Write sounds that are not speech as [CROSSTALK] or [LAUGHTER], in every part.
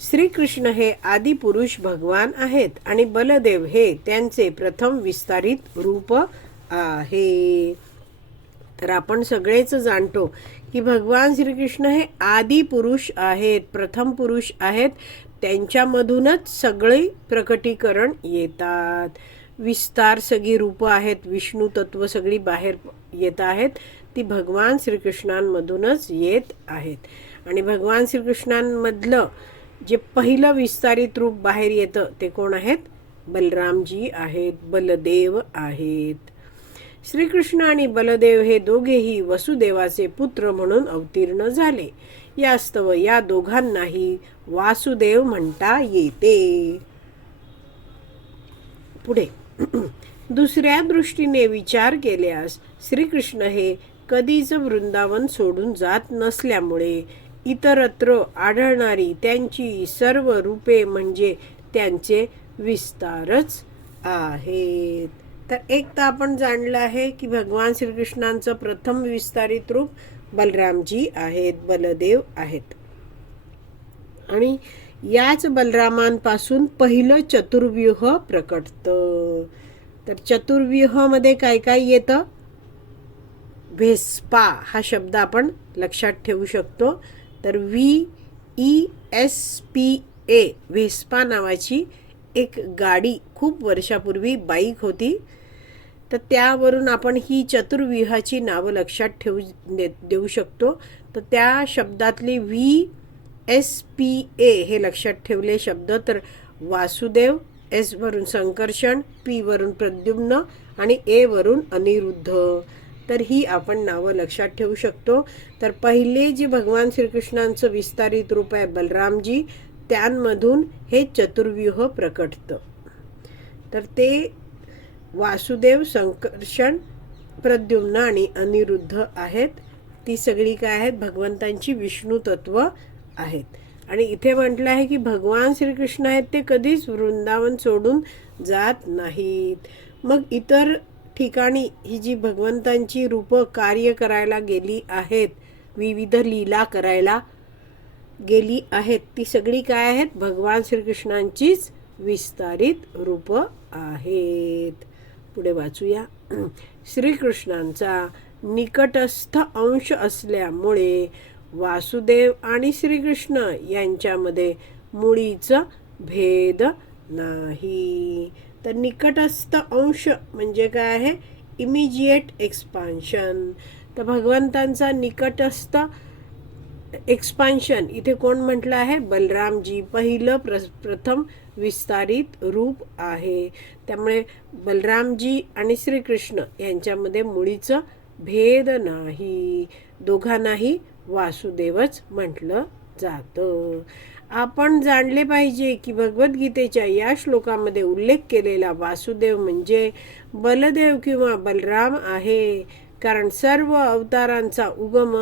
श्रीकृष्ण हे आदिपुरुष भगवान आहेत आणि बलदेव हे त्यांचे प्रथम विस्तारित रूप आहे. तर आपण सगळेच जाणतो की भगवान श्रीकृष्ण हे आदिपुरुष आहेत प्रथम पुरुष आहेत. त्यांच्यामधूनच सगळे प्रकटीकरण येतात. विस्तार सगळी रूपं आहेत विष्णू तत्व सगळी बाहेर येत आहेत. ती भगवान श्रीकृष्णांमधूनच येत आहेत. आणि भगवान श्रीकृष्णांमधलं जे पहिलं विस्तारित रूप बाहेर येतं ते कोण आहेत? बलरामजी आहेत बलदेव आहेत. श्रीकृष्ण आणि बलदेव हे दोघेही वसुदेवाचे पुत्र म्हणून अवतीर्ण झाले. यास्तव या दोघांनाही वासुदेव म्हणता येते. पुढे. दुसऱ्या दृष्टीने विचार केल्यास श्रीकृष्ण हे कधीच वृंदावन सोडून जात नसल्यामुळे इतरत्र आढळणारी त्यांची सर्व रूपे म्हणजे त्यांचे विस्तारच आहेत. तर एक तर आपण जाणलं आहे की भगवान श्रीकृष्णांचं प्रथम विस्तारित रूप बलरामजी आहेत बलदेव आहेत. आणि याच बलरामांपासून पहिलं चतुर्व्यूह प्रकटतं तर चतुर्व्यूहामध्ये काय काय येतं? भेस्पा हा शब्द आपण लक्षात ठेवू शकतो. तर V E S P A Vespa नावाची एक गाडी खूप वर्षापूर्वी बाईक होती. तर त्यावरून आपण ही चतुर्व्यूहाची नावं लक्षात ठेवू दे देऊ शकतो. तर त्या शब्दातली व्ही एस पी ए हे लक्षात ठेवले शब्द तर वासुदेव एसवरून संकर्षण पीवरून प्रद्युम्न आणि एवरून अनिरुद्ध. तर ही आपण नावं लक्षात ठेवू शकतो. तर पहिले जे भगवान श्रीकृष्णांचं विस्तारित रूप आहे बलरामजी त्यांमधून हे चतुर्व्यूह प्रकटतं. तर ते वासुदेव संकर्षण प्रद्युम्न आणि अनिरुद्ध आहेत. ती सगळी काय आहेत? भगवंतांची विष्णू तत्व आहेत. आणि इथे म्हटलं आहे की भगवान श्रीकृष्ण आहेत ते कधीच वृंदावन सोडून जात नाहीत. मग इतर ठिकाणी ही जी भगवंतांची रूपं कार्य करायला गेली आहेत विविध लीला करायला गेली आहेत ती सगळी काय आहेत? भगवान श्रीकृष्णांचीच विस्तारित रूप आहेत. पुढे वाचूया. [CLEARS THROAT] श्रीकृष्णांचा निकटस्थ अंश असल्यामुळे वासुदेव आणि श्रीकृष्ण यांच्यामध्ये मुळीच भेद नाही. तर निकटस्थ अंश म्हणजे काय आहे? इमिजिएट एक्सपान्शन तर भगवंतांचा निकटस्थ एक्सपान्शन इथे कोण म्हटलं आहे? बलरामजी. पहिलं प्र प्रथम विस्तारित रूप आहे. त्यामुळे बलरामजी आणि श्रीकृष्ण यांच्यामध्ये मुळीचं भेद नाही. दोघांनाही वासुदेवच म्हटलं जातं. आपण जाणले पाहिजे की भगवद्गीतेच्या या श्लोकामध्ये उल्लेख केलेला वासुदेव म्हणजे बलदेव किंवा बलराम आहे. कारण सर्व अवतारांचा उगम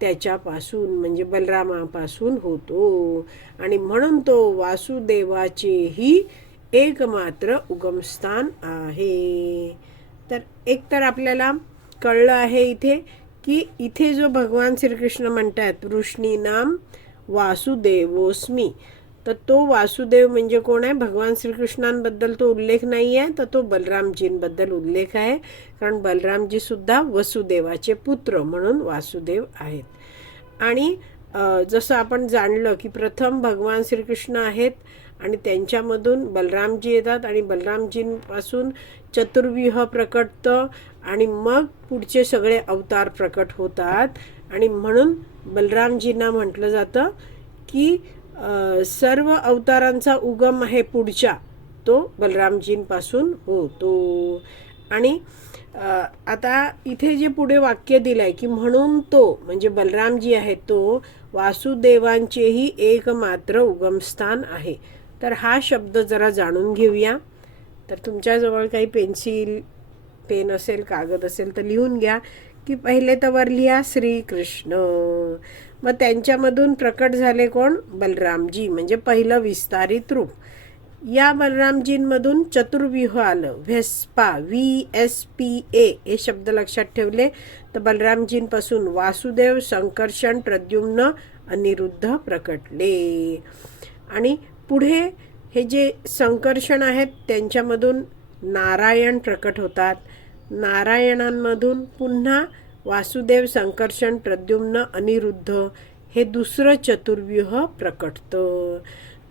त्याच्यापासून म्हणजे बलरामापासून होतो. आणि म्हणून तो वासुदेवाचेही एकमात्र उगमस्थान आहे. तर एकतर आपल्याला कळलं आहे इथे की इथे जो भगवान श्रीकृष्ण म्हणतात वृष्णी नाम वासुदेवोस्मी. तर तो वासुदेव म्हणजे कोण आहे? भगवान श्रीकृष्णांबद्दल तो उल्लेख नाही आहे तर तो बलरामजींबद्दल उल्लेख आहे. कारण बलरामजीसुद्धा वसुदेवाचे पुत्र म्हणून वासुदेव आहेत. आणि जसं आपण जाणलं की प्रथम भगवान श्रीकृष्ण आहेत आणि त्यांच्यामधून बलरामजी येतात आणि बलरामजींपासून चतुर्व्यूह प्रकटतं आणि मग पुढचे सगळे अवतार प्रकट होतात. आणि म्हणून बलरामजींना म्हटलं जातं की सर्व अवतारांचा उगम आहे पुढच्या तो बलरामजींपासून होतो. आणि आता इथे जे पुढे वाक्य दिलं आहे की म्हणून तो म्हणजे बलरामजी आहे तो वासुदेवांचेही एकमात्र उगमस्थान आहे. तर हा शब्द जरा जाणून घेऊया. तर तुमच्याजवळ काही पेन्सिल पेन असेल कागद असेल तर लिहून घ्या. की पहिले तर वरलिया श्रीकृष्ण. मग त्यांच्यामधून प्रकट झाले कोण? बलरामजी म्हणजे पहिलं विस्तारित रूप. या बलरामजींमधून चतुर्व्यूह आलं. Vespa V S P A हे शब्द लक्षात ठेवले. तर बलरामजींपासून वासुदेव संकर्षण प्रद्युम्न अनिरुद्ध प्रकटले. आणि पुढे हे जे संकर्षण आहेत त्यांच्यामधून नारायण प्रकट होतात. नारायणांमधून पुन्हा वासुदेव संकर्षण प्रद्युम्न अनिरुद्ध हे दुसरं चतुर्व्यूह प्रकटतं.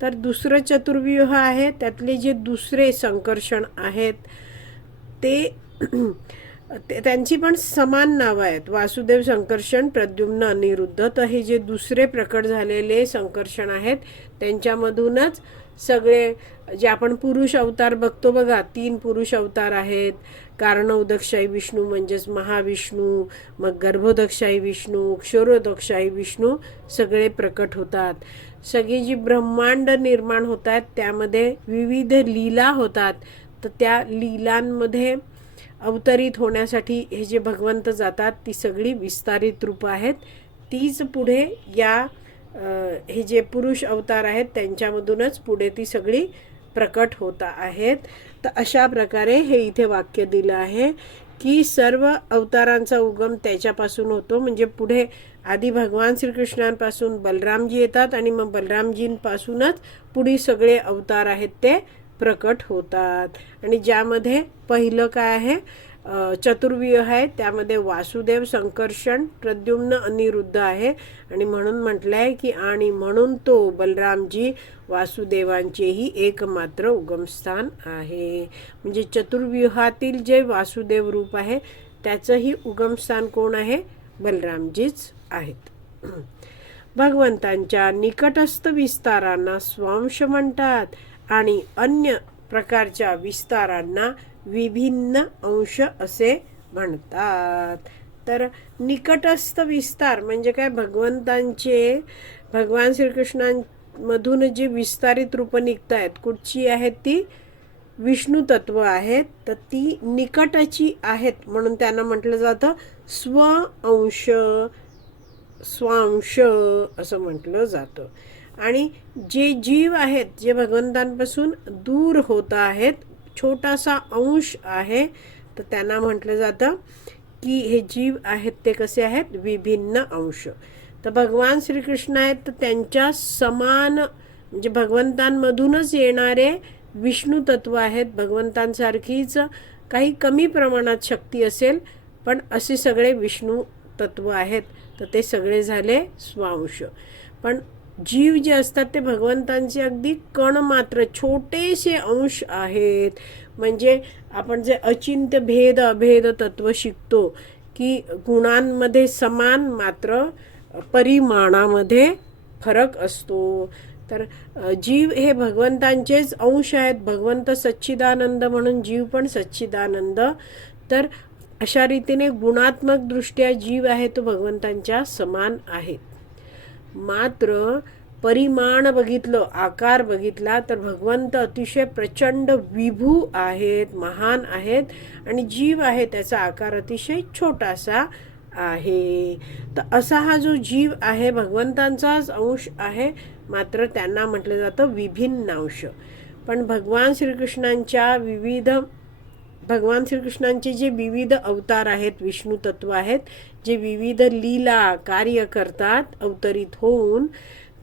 तर दुसरं चतुर्व्यूह आहे त्यातले जे दुसरे संकर्षण आहेत ते त्यांची पण समान नावं आहेत. वासुदेव संकर्षण प्रद्युम्न अनिरुद्ध. तर हे जे दुसरे प्रकट झालेले संकर्षण आहेत त्यांच्यामधूनच सगळे जे आपण पुरुष अवतार बघतो बघा तीन पुरुष अवतार आहेत. कारणोदकशाही विष्णू म्हणजेच महाविष्णू मग गर्भोदक्षाई विष्णू क्षोरोदकशाही विष्णू सगळे प्रकट होतात. सगळी जी ब्रह्मांड निर्माण होत आहेत त्यामध्ये विविध लीला होतात. तर त्या लीलांमध्ये अवतरित होण्यासाठी हे जे भगवंत जातात ती सगळी विस्तारित रूपं आहेत. तीच पुढे या हे जे पुरुष अवतार आहेत त्यांच्यामधूनच पुढे ती सगळी प्रकट होत आहेत. तर अशा प्रकारे हे इथे वाक्य दिलं आहे की सर्व अवतारांचा उगम त्याच्यापासून होतो. म्हणजे पुढे आधी भगवान श्रीकृष्णांपासून बलरामजी येतात आणि मग बलरामजींपासूनच पुढे सगळे अवतार आहेत ते प्रकट होतात. आणि ज्यामध्ये पहिलं काय आहे? चतुर्व्यूह आहे. त्यामध्ये वासुदेव संकर्षण प्रद्युम्न अनिरुद्ध आहे. आणि म्हणून म्हटलं आहे की आणि म्हणून तो बलरामजी वासुदेवांचेही एकमात्र उगमस्थान आहे. म्हणजे चतुर्व्यूहातील जे वासुदेव रूप आहे त्याचंही उगमस्थान कोण आहे? बलरामजीच आहेत. भगवंतांच्या निकटस्थ विस्तारांना स्वांश म्हणतात आणि अन्य प्रकारच्या विस्तारांना विभिन्न अंश असे म्हणतात. तर निकटस्थ विस्तार म्हणजे काय? भगवंतांचे भगवान श्रीकृष्णांमधून जे विस्तारित रूपं निघत आहेत कुठची आहेत ती? विष्णू तत्व आहेत. तर ती निकटची आहेत म्हणून त्यांना म्हटलं जातं स्व अंश स्वांश असं म्हटलं जातं. आणि जे जीव आहेत जे भगवंतांपासून दूर होत आहेत छोटासा अंश आहे. तर त्यांना म्हटलं जातं की हे जीव आहेत ते कसे आहेत? विभिन्न अंश. तर भगवान श्रीकृष्ण आहेत तर त्यांच्या समान म्हणजे भगवंतांमधूनच येणारे विष्णू तत्व आहेत. भगवंतांसारखीच काही कमी प्रमाणात शक्ती असेल पण असे सगळे विष्णू तत्व आहेत. तर ते सगळे झाले स्वांश पण जीव जे असतात ते भगवंतांचे अगदी कण मात्र छोटेसे अंश आहेत. म्हणजे आपण जे अचिंत्य भेद अभेद तत्व शिकतो की गुणांमध्ये समान मात्र परिमाणामध्ये फरक असतो. तर जीव हे भगवंतांचेच अंश आहेत. भगवंत सच्चिदानंद म्हणून जीव पण सच्चिदानंद. तर अशा रीतीने गुणात्मकदृष्ट्या जीव आहे तो भगवंतांच्या समान आहेत मात्र परिमाण बघितलं आकार बघितला तर भगवंत अतिशय प्रचंड विभू आहेत महान आहेत आणि जीव आहे त्याचा आकार अतिशय छोटासा आहे. तर असा हा जो जीव आहे भगवंतांचाच अंश आहे मात्र त्यांना म्हटलं जातं विभिन्न अंश पण भगवान श्रीकृष्णांच्या विविध भगवान श्रीकृष्णांचे जे विविध अवतार आहेत विष्णू तत्व आहेत जे विविध लीला कार्य करतात अवतरित होऊन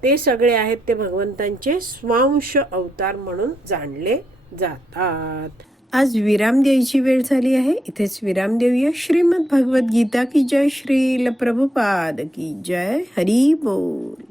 ते सगळे आहेत ते भगवंतांचे स्वांश अवतार म्हणून जाणले जातात. आज विराम द्यायची वेळ झाली आहे. इथेच विराम देऊया. श्रीमद भगवद्गीता की जय श्रील प्रभुपाद की जय. हरी बोल.